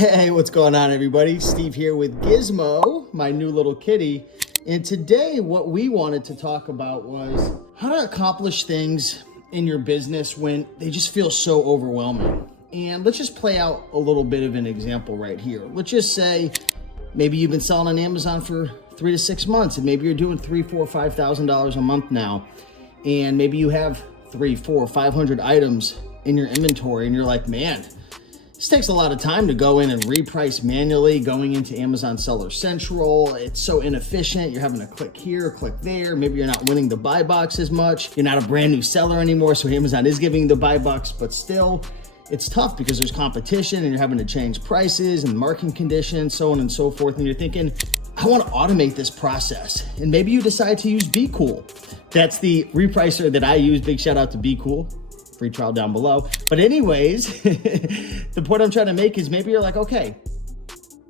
Hey, what's going on, everybody? Steve here with Gizmo, my new little kitty. And today what we wanted to talk about was how to accomplish things in your business when they just feel so overwhelming. And let's just play out a little bit of an example right here. Let's just say maybe you've been selling on Amazon for 3 to 6 months, and maybe you're doing $3,000, $4,000, $5,000 a month now. And maybe you have 300, 400, 500 items in your inventory, and you're like, man, this takes a lot of time to go in and reprice manually, going into Amazon Seller Central. It's so inefficient. You're having to click here, click there. Maybe you're not winning the buy box as much. You're not a brand new seller anymore, so Amazon is giving the buy box, but still, it's tough because there's competition and you're having to change prices and marketing conditions, so on and so forth. And you're thinking, I want to automate this process. And maybe you decide to use Be Cool. That's the repricer that I use. Big shout out to Be Cool. Free trial down below. But anyways, the point I'm trying to make is maybe you're like, okay,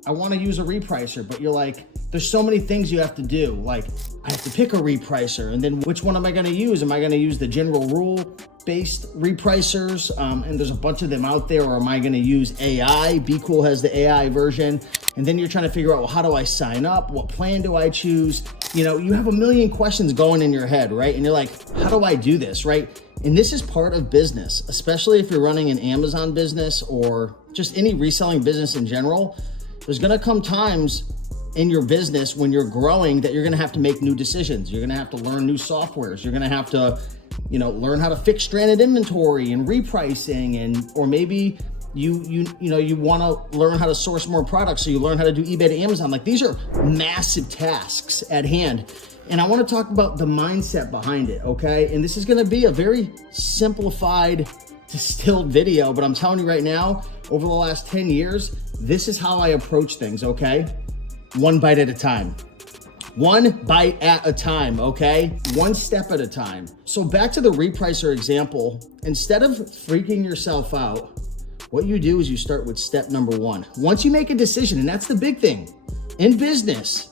I want to use a repricer, but you're like, there's so many things you have to do. Like, I have to pick a repricer, and then which one am I going to use? Am I going to use the general rule-based repricers? And there's a bunch of them out there, or am I going to use AI? Be Cool has the AI version. And then you're trying to figure out, well, how do I sign up? What plan do I choose? You know, you have a million questions going in your head, right? And you're like, how do I do this, right? And this is part of business, especially if you're running an Amazon business or just any reselling business in general. There's gonna come times in your business when you're growing that you're gonna have to make new decisions. You're gonna have to learn new softwares. You're gonna have to, learn how to fix stranded inventory and repricing, and or maybe you want to learn how to source more products, so you learn how to do eBay to Amazon. Like, these are massive tasks at hand. And I want to talk about the mindset behind it, okay? And this is going to be a very simplified, distilled video, but I'm telling you right now, over the last 10 years, this is how I approach things, okay? One bite at a time. One bite at a time, okay? One step at a time. So back to the repricer example, instead of freaking yourself out, what you do is you start with step number one. Once you make a decision, and that's the big thing in business,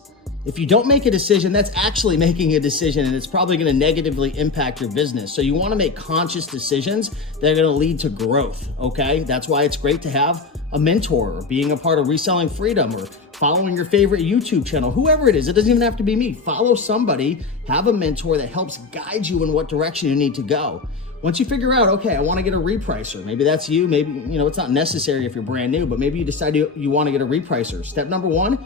if you don't make a decision, that's actually making a decision, and it's probably going to negatively impact your business. So you want to make conscious decisions that are going to lead to growth, okay? That's why it's great to have a mentor, or being a part of Reselling Freedom, or following your favorite YouTube channel, whoever it is. It doesn't even have to be me. Follow somebody, have a mentor that helps guide you in what direction you need to go. Once you figure out, okay, I want to get a repricer. Maybe that's you. Maybe, it's not necessary if you're brand new, but maybe you decide you want to get a repricer. Step number one,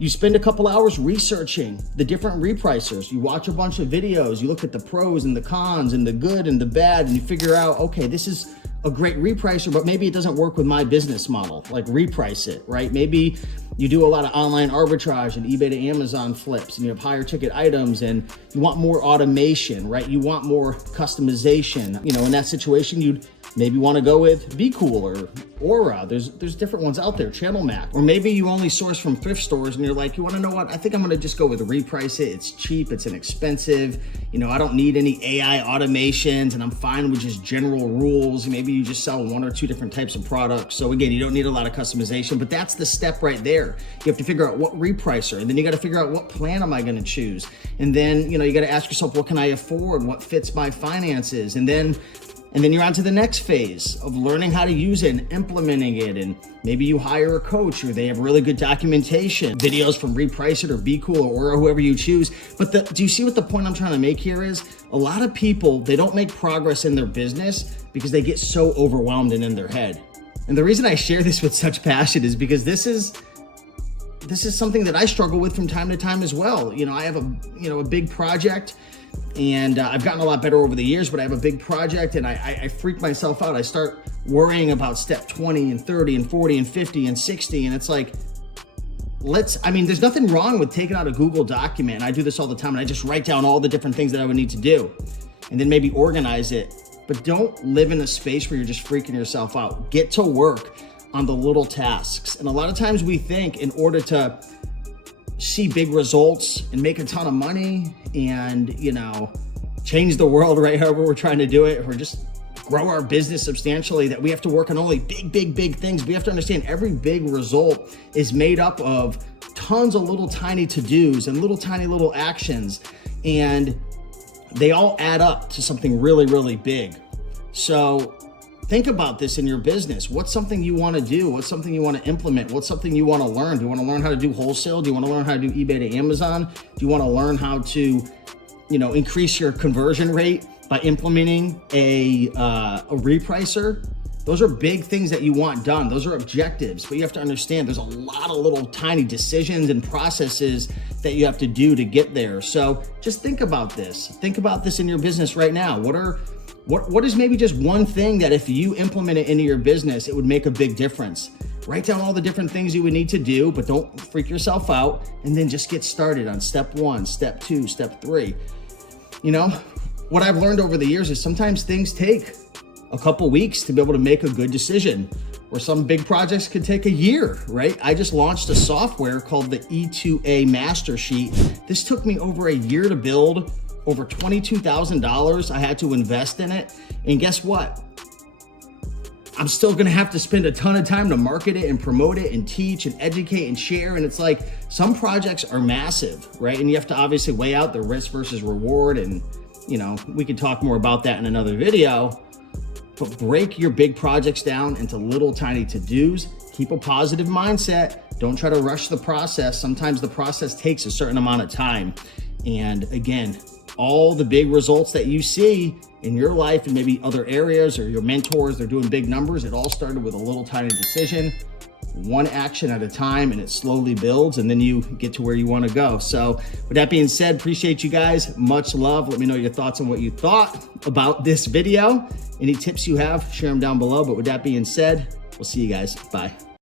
you spend a couple hours researching the different repricers. You watch a bunch of videos. You look at the pros and the cons and the good and the bad, and you figure out, okay, this is a great repricer, but maybe it doesn't work with my business model. Like, reprice it, right? Maybe you do a lot of online arbitrage and eBay to Amazon flips, and you have higher ticket items, and you want more automation, right? You want more customization. In that situation, you'd maybe want to go with Be Cool or Aura. There's different ones out there, Channel Mac. Or maybe you only source from thrift stores and you're like, you want to know what? I think I'm going to just go with Reprice It. It's cheap, it's inexpensive. I don't need any AI automations, and I'm fine with just general rules. Maybe you just sell 1 or 2 different types of products. So again, you don't need a lot of customization, but that's the step right there. You have to figure out what repricer, and then you got to figure out what plan am I going to choose. And then, you got to ask yourself, what can I afford? What fits my finances? And then you're on to the next phase of learning how to use it and implementing it. And maybe you hire a coach, or they have really good documentation, videos from Reprice It or Be Cool or whoever you choose. But do you see what the point I'm trying to make here is? A lot of people, they don't make progress in their business because they get so overwhelmed and in their head. And the reason I share this with such passion is because this is something that I struggle with from time to time as well. I have a big project, and I've gotten a lot better over the years, but I have a big project, and I freak myself out. I start worrying about step 20 and 30 and 40 and 50 and 60. And it's like, there's nothing wrong with taking out a Google document. And I do this all the time, and I just write down all the different things that I would need to do, and then maybe organize it. But don't live in a space where you're just freaking yourself out. Get to work on the little tasks. And a lot of times we think, in order to see big results and make a ton of money and, change the world, right, however we're trying to do it, or just grow our business substantially, that we have to work on only big things. We have to understand every big result is made up of tons of little tiny to-dos and little actions, and they all add up to something really, really big. So think about this in your business. What's something you want to do? What's something you want to implement? What's something you want to learn? Do you want to learn how to do wholesale? Do you want to learn how to do eBay to Amazon? Do you want to learn how to, increase your conversion rate by implementing a repricer? Those are big things that you want done. Those are objectives, but you have to understand there's a lot of little tiny decisions and processes that you have to do to get there. So just think about this. Think about this in your business right now. What is maybe just one thing that if you implement it into your business, it would make a big difference? Write down all the different things you would need to do, but don't freak yourself out, and then just get started on step 1, step 2, step 3. What I've learned over the years is sometimes things take a couple weeks to be able to make a good decision, or some big projects could take a year, right? I just launched a software called the E2A Master Sheet. This took me over a year to build, over $22,000 I had to invest in it. And guess what? I'm still gonna have to spend a ton of time to market it and promote it and teach and educate and share. And it's like, some projects are massive, right? And you have to obviously weigh out the risk versus reward. And we could talk more about that in another video. But break your big projects down into little tiny to-dos. Keep a positive mindset. Don't try to rush the process. Sometimes the process takes a certain amount of time. And again, all the big results that you see in your life and maybe other areas, or your mentors, they're doing big numbers. It all started with a little tiny decision, one action at a time, and it slowly builds, and then you get to where you want to go. So with that being said, appreciate you guys. Much love. Let me know your thoughts on what you thought about this video. Any tips you have, share them down below. But with that being said, we'll see you guys. Bye.